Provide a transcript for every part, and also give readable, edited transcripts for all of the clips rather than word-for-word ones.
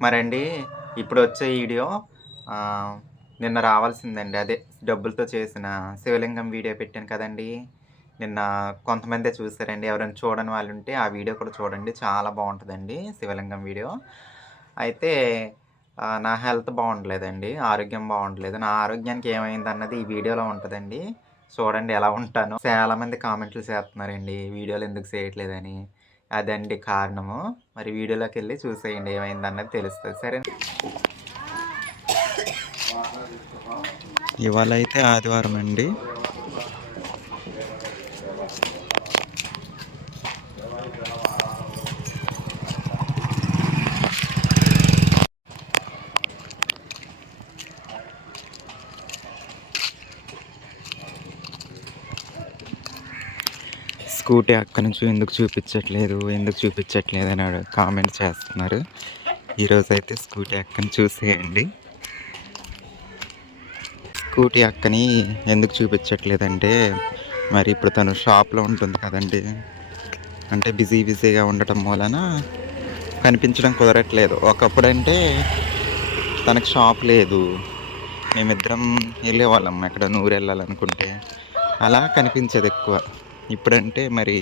మరండి ఇప్పుడు వచ్చే వీడియో ఆహ్, నిన్న రావాల్సిందండి. అదే డబ్బులతో చేసిన శివలింగం వీడియో పెట్టాను కదండీ! నిన్న కొంతమందే చూసారండి. ఎవరైనా చూడని వాళ్ళుంటే ఆ వీడియో కూడా చూడండి. చాలా బావుంటదండి శివలింగం వీడియో. అయితే నా హెల్త్ బావుండలేదండి. ఆరోగ్యం బావుండలేదు. నా ఆరోగ్యానికి ఏమైందన్నది ఈ వీడియోలో ఉంటదండి. చూడండి ఎలా ఉంటానో. చాలామంది కామెంట్లు చేత్తన్నారండి. వీడియోలు ఎందుకు చేయట్లేదని. అదండి కారణము. మరి వీడియోలోకెళ్ళి చూసేయండి ఏమైందన్నది తెలుస్తది. సరేనా? ఇవాళైతే ఆదివారం అండి. స్కూటీ అక్కడి నుంచి ఎందుకు చూపించట్లేదు అని కామెంట్ చేస్తున్నారు. ఈరోజైతే స్కూటీ అక్కని చూసేయండి. స్కూటీ అక్కని ఎందుకు చూపించట్లేదంటే మరి ఇప్పుడు తను షాప్లో ఉంటుంది కదండి. అంటే బిజీగా ఉండటం మూలన కనిపించడం కుదరట్లేదు. ఒకప్పుడంటే తనకు షాప్ లేదు. మేమిద్దరం వెళ్ళేవాళ్ళం ఎక్కడ ఊరు వెళ్ళాలనుకుంటే. అలా కనిపించేది ఎక్కువ. ఇప్పుడంటే మరి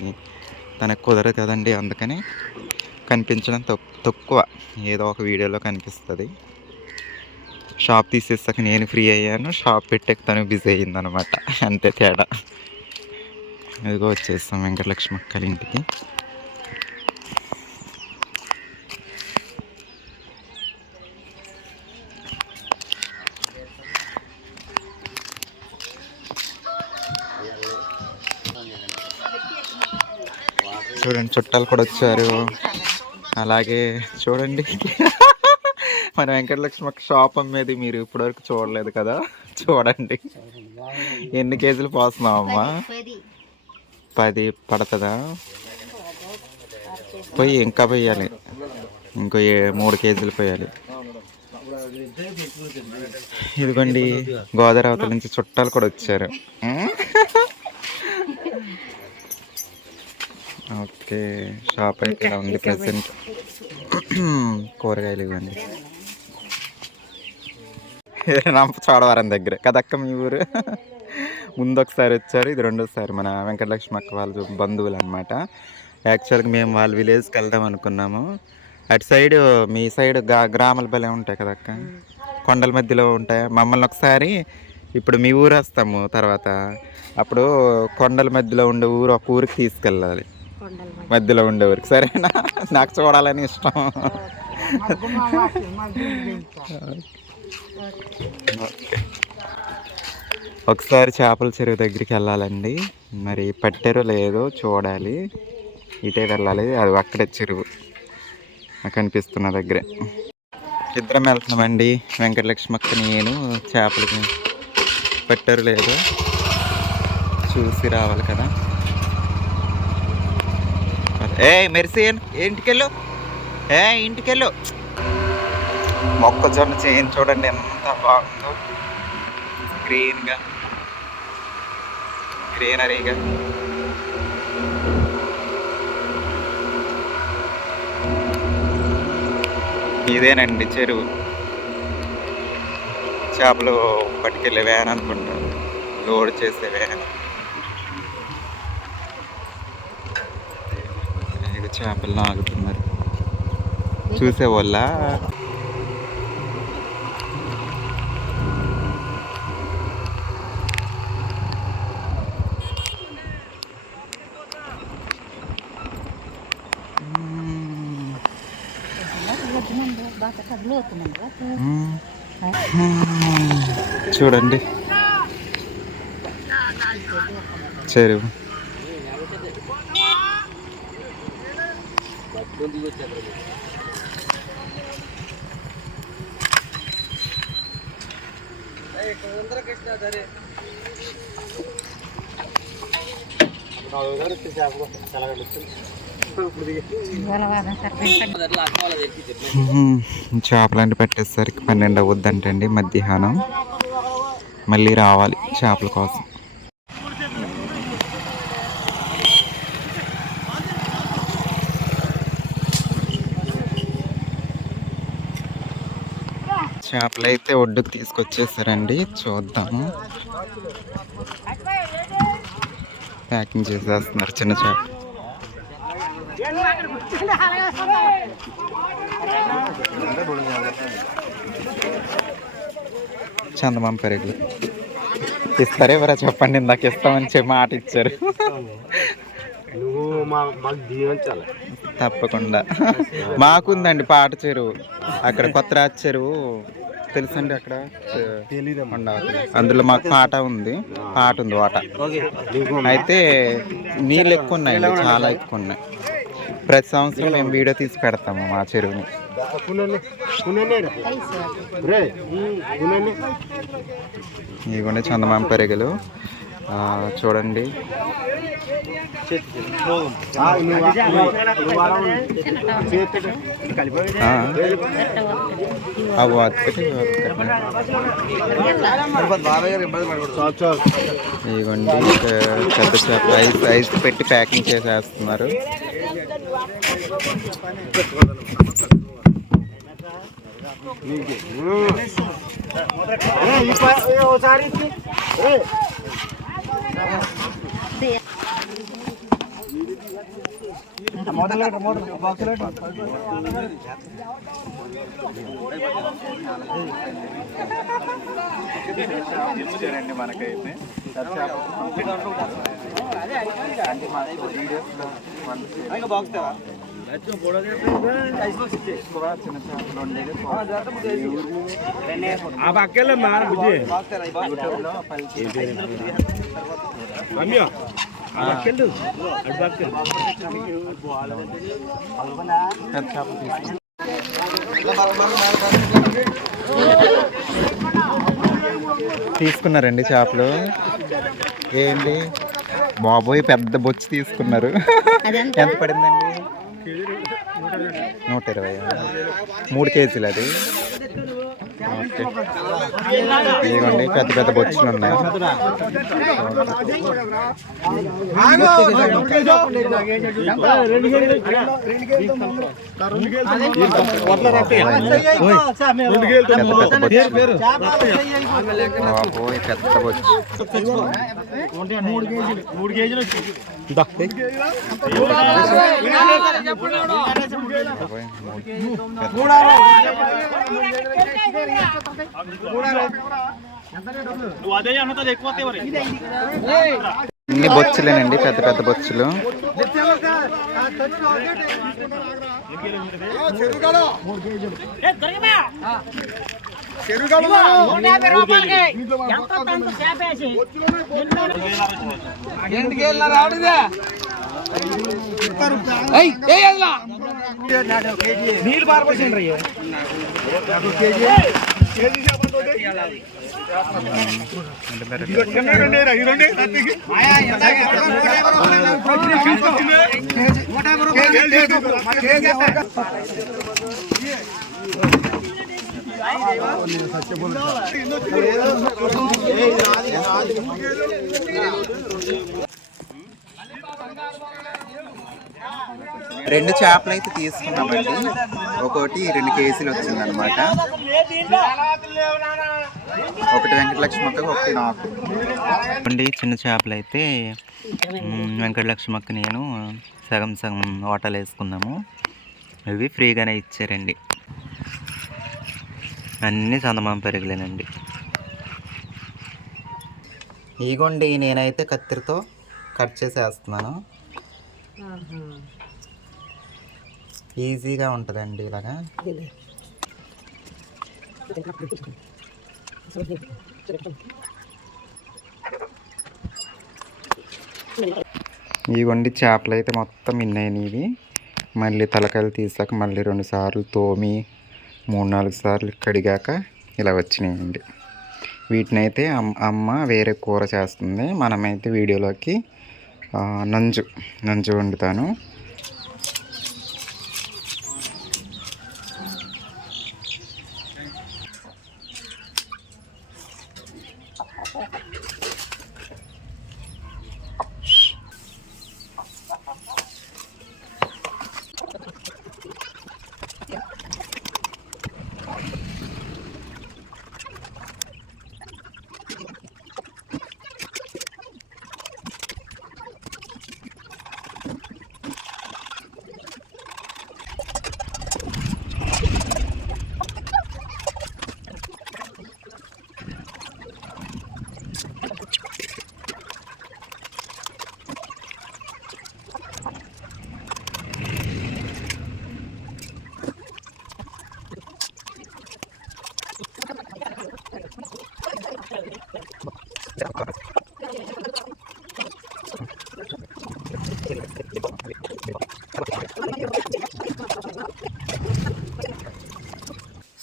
తనకు కుదరదు కదండి. అందుకని కనిపించడం తక్కువ. ఏదో ఒక వీడియోలో కనిపిస్తుంది. షాప్ తీసేసాక నేను ఫ్రీ అయ్యాను. షాప్ పెట్టాక తను బిజీ అయ్యిందనమాట. అంతే తేడా. ఇదిగో వచ్చేస్తాం వెంకటలక్ష్మి అక్కల ఇంటికి. చూడండి చుట్టాలు కూడా వచ్చారు. అలాగే చూడండి మన వెంకటలక్ష్మి షాప్ అమ్మేది మీరు ఇప్పటివరకు చూడలేదు కదా. చూడండి ఎన్ని కేజీలు పోస్తున్నావమ్మా? 10 పడుతుందా? పోయి ఇంకా పోయాలి. ఇంకో 3 కేజీలు పోయాలి. ఇదిగోండి గోదావరి అవతల నుంచి చుట్టాలు కూడా వచ్చారు. ఓకే షాప్ అయితే ఇలా ఉంది ప్రెసెంట్. కూరగాయలు ఇవ్వండి. చోడవరం దగ్గర కదక్క మీ ఊరు. ముందు ఒకసారి వచ్చారు, ఇది రెండోసారి. మన వెంకటలక్ష్మి అక్క వాళ్ళ బంధువులు అనమాట. యాక్చువల్గా మేము వాళ్ళ విలేజ్కి వెళ్దాం అనుకున్నాము. అటు సైడ్ మీ సైడ్ గ్రామాల బలే ఉంటాయి కదక్క, కొండల మధ్యలో ఉంటాయి. మమ్మల్ని ఒకసారి ఇప్పుడు మీ ఊరు వస్తాము తర్వాత, అప్పుడు కొండల మధ్యలో ఉండే ఊరు ఒక ఊరికి తీసుకెళ్ళాలి. మధ్యలో ఉండే ఊరికి సరేనా? నాకు చూడాలని ఇష్టం. ఒకసారి చేపల చెరువు దగ్గరికి వెళ్ళాలండి. మరి పట్టారో లేదో చూడాలి. ఇటే వెళ్ళాలి. అది అక్కడే చెరువు కనిపిస్తున్న దగ్గరే. ఇద్దరం వెళ్తున్నామండి. వెంకటలక్ష్మి అక్క నేను చేపలకి. పట్టారు లేదో చూసి రావాలి కదా. మెరిసిన్ ఇంటికెళ్ళు, ఇంటికెళ్ళు. మొక్కజొన్న చేను చూడండి ఎంత బాగుందో, గ్రీనరీగా. ఇదేనండి చెరువు. చేపలు పట్టుకెళ్ళే వ్యాన్ అనుకుంటా, లోడ్ చేసే వ్యాన్. చేపలు ఆగుతున్నారు చూసేవాళ్ళ. చూడండి చెరువు. చేపలంటే పెట్టేసరికి 12 అవుద్దంటండి మధ్యాహ్నం. మళ్ళీ రావాలి చేపల కోసం. చేపలు అయితే ఒడ్డుకు తీసుకొచ్చేసారండి, చూద్దాము. ప్యాకింగ్ చేసేస్తున్నారు చిన్న చేప. చందమామ పెరుగులు ఇస్తారే ఎవరా చెప్పండి, ఇందాక ఇస్తామని చెప్పి మాట ఇచ్చారు. తప్పకుండా. మాకుందండి పాట చెరువు, అక్కడ కొత్త రాజు చెరువు తెలుసండి, అక్కడ అందులో మాకు పాట ఉంది, వాట అయితే నీళ్ళు ఎక్కువ ఉన్నాయండి, చాలా ఎక్కువ ఉన్నాయి. ప్రతి సంవత్సరం మేము వీడియో తీసి పెడతాము మా చెరువుని. ఇదిగోండి చందమామ పెరుగులు చూడండి. ఇదిగోండి పెద్ద చేప ఐస్ పెట్టి ప్యాకింగ్ చేసేస్తున్నారు. మనకైతే తీసుకున్నారండి చేపలు. ఏంటి బాబోయ్, పెద్ద బొచ్చు తీసుకున్నారు. ఎంత పడిందండి? 120. 3 కేజీలు అది. ఓకే, ఇదిగోండి పెద్ద పెద్ద బొచ్చులు ఉన్నాయి. పెద్ద బొచ్చు. ఇన్ని బొచ్చులేనండి, పెద్ద పెద్ద బొచ్చులు. నీళ్ళు పారపోసిండ్రు. రెండు చేపలు అయితే తీసుకున్నామండి. ఒకటి 2 కేజీలు వచ్చిందనమాట. ఒకటి వెంకటలక్ష్మక్క, ఒకటి నాకు. అండి చిన్న చేపలు అయితే వెంకటలక్ష్మక్క నేను సగం సగం వాటలు వేసుకున్నాము. ఇవి ఫ్రీగానే ఇచ్చారండి. అన్నీ చందమామ పెరుగులేనండి. ఇగోండి నేనైతే కత్తిరితో కట్ చేసేస్తున్నాను. ఈజీగా ఉంటుందండి ఇలాగా. ఇవ్వండి చేపలు అయితే మొత్తం ఇన్నాయి. ఇవి మళ్ళీ తలకాయలు తీసాక మళ్ళీ 2 సార్లు తోమి 3-4 సార్లు కడిగాక ఇలా వచ్చినాయండి. వీటిని అయితే అమ్మ వేరే కూర చేస్తుంది. మనమైతే వీడియోలోకి నంజు వండుతాను.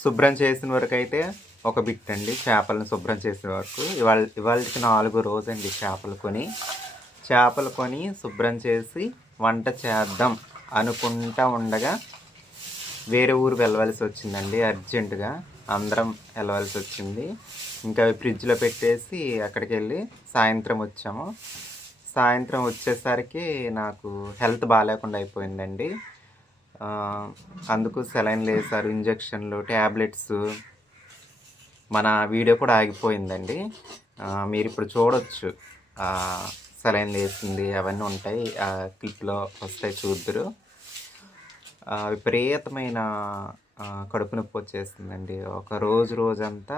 శుభ్రం చేసిన వరకు అయితే ఒక బిట్ అండి, చేపలను శుభ్రం చేసే వరకు. ఇవాళకి 4 రోజండి చేపలు కొని శుభ్రం చేసి వంట చేద్దాం అనుకుంటా ఉండగా వేరే ఊరు వెళ్ళవలసి వచ్చిందండి. అర్జెంటుగా అందరం వెళ్ళవలసి వచ్చింది. ఇంకా ఫ్రిడ్జ్లో పెట్టేసి అక్కడికి వెళ్ళి సాయంత్రం వచ్చాము. సాయంత్రం వచ్చేసరికి నాకు హెల్త్ బాగాలేకుండా అయిపోయిందండి. అందుకు సెలైన్లు వేశారు, ఇంజక్షన్లు, ట్యాబ్లెట్స్. మన వీడియో కూడా ఆగిపోయిందండి. మీరు ఇప్పుడు చూడొచ్చు, సెలైన్లు వేసింది అవన్నీ ఉంటాయి, క్లిప్లో వస్తాయి, చూద్దరు. విపరీతమైన కడుపు నొప్పి వచ్చేస్తుందండి. ఒక రోజంతా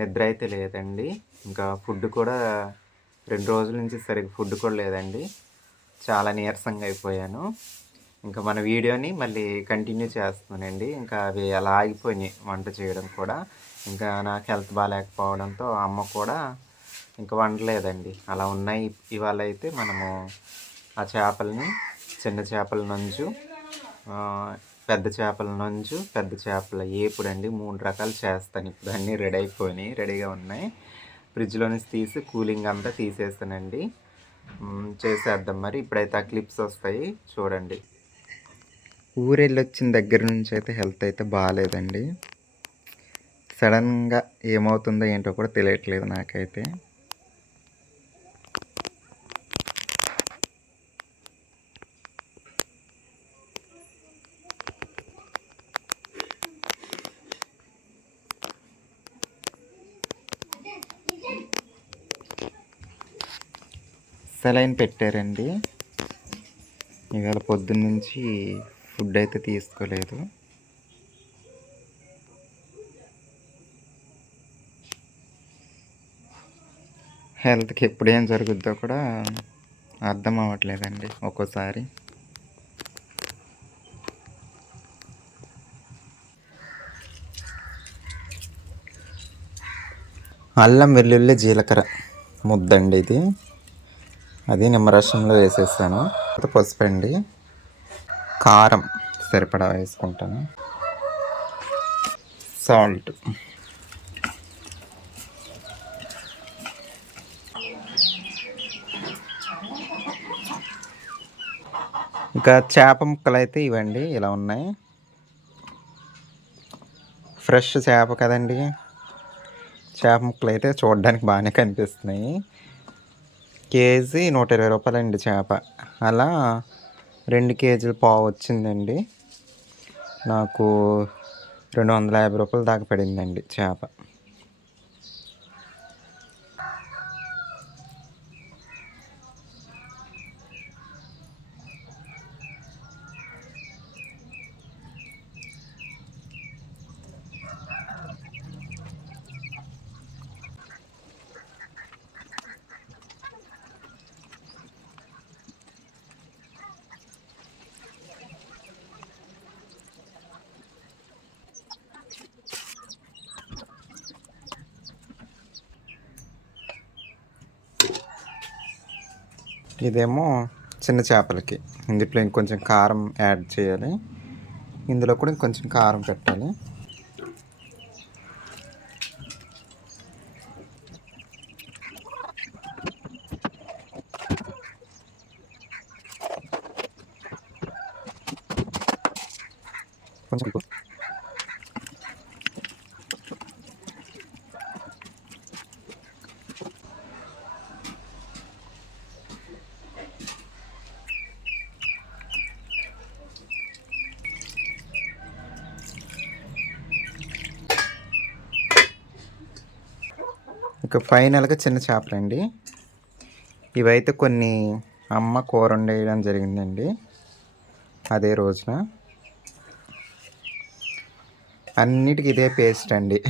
నిద్ర అయితే లేదండి. ఇంకా ఫుడ్ కూడా 2 రోజుల నుంచి సరిగ్గా ఫుడ్ కూడా లేదండి. చాలా నీరసంగా అయిపోయాను. ఇంకా మన వీడియోని మళ్ళీ కంటిన్యూ చేస్తున్నానండి. ఇంకా అవి అలా ఆగిపోయినాయి వంట చేయడం కూడా. ఇంకా నాకు హెల్త్ బాగాలేకపోవడంతో అమ్మ కూడా ఇంకా వండలేదండి. అలా ఉన్నాయి. ఇవాళ అయితే మనము ఆ చేపల్ని, చిన్న చేపల నంజు, పెద్ద చేపల నంజు, పెద్ద చేపల ఏపుడండి, 3 రకాలు చేస్తాను. ఇప్పుడు అన్నీ రెడీగా ఉన్నాయి. ఫ్రిడ్జ్లో నుంచి తీసి కూలింగ్ అంతా తీసేస్తానండి. చేసేద్దాం మరి. ఇప్పుడైతే ఆ క్లిప్స్ వస్తాయి, చూడండి. ఊరెళ్ళి వచ్చిన దగ్గర నుంచి అయితే హెల్త్ అయితే బాగాలేదండి. సడన్గా ఏమవుతుందో ఏంటో కూడా తెలియట్లేదు నాకైతే. సెలైన్ పెట్టారండి. ఇవాళ పొద్దున్న నుంచి ఫుడ్ అయితే తీసుకోలేదు. హెల్త్కి ఎప్పుడు ఏం జరుగుద్దో కూడా అర్థం అవ్వట్లేదండి ఒక్కోసారి. అల్లం వెల్లుల్లి జీలకర్ర ముద్దండి ఇది. అది నిమ్మరసంలో వేసేసాను. పసుపు అండి, కారం సరిపడా వేసుకుంటాను, సాల్ట్. ఇంకా చేప ముక్కలు అయితే ఇవ్వండి, ఇలా ఉన్నాయి. ఫ్రెష్ చేప కదండి. చేప ముక్కలు అయితే చూడడానికి బాగానే కనిపిస్తున్నాయి. కేజీ 120 రూపాయలండి చేప. అలా 2 కేజీలు పావు వచ్చిందండి. నాకు 250 రూపాయల దాకా పడిందండి చేప. ఇదేమో చిన్న చేపలకి. ఇందులో ఇంకొంచెం కారం యాడ్ చేయాలి. ఇందులో కూడా ఇంకొంచెం కారం పెట్టాలి. కొంచెం ఇక ఫైనల్గా చిన్న చేపలండి. ఇవైతే కొన్ని అమ్మ కూర వండేయడం జరిగిందండి అదే రోజున. అన్నిటికీ ఇదే పేస్ట్ అండి.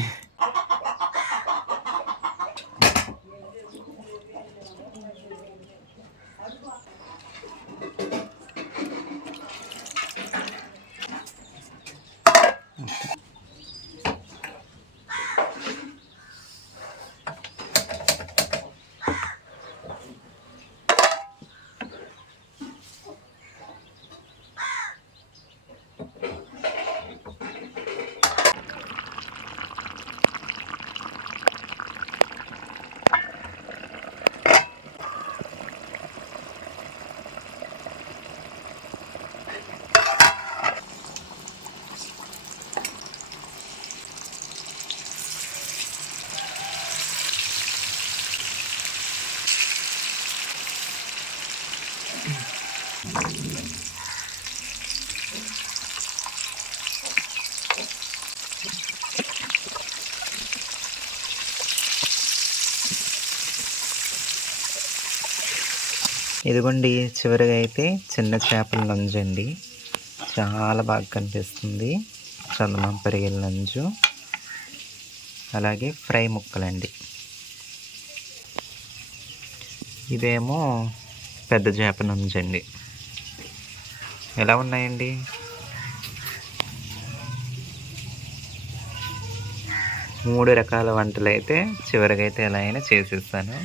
ఇదిగోండి చివరిగా అయితే చిన్న చేపల నంజు అండి. చాలా బాగా కనిపిస్తుంది. చందమామ పరిగెల నంజు, అలాగే ఫ్రై ముక్కలండి. ఇదేమో పెద్ద చేప నంజు అండి. ఎలా ఉన్నాయండి? మూడు రకాల వంటలు అయితే చివరిగా అయితే ఎలా అయినా చేసేస్తాను.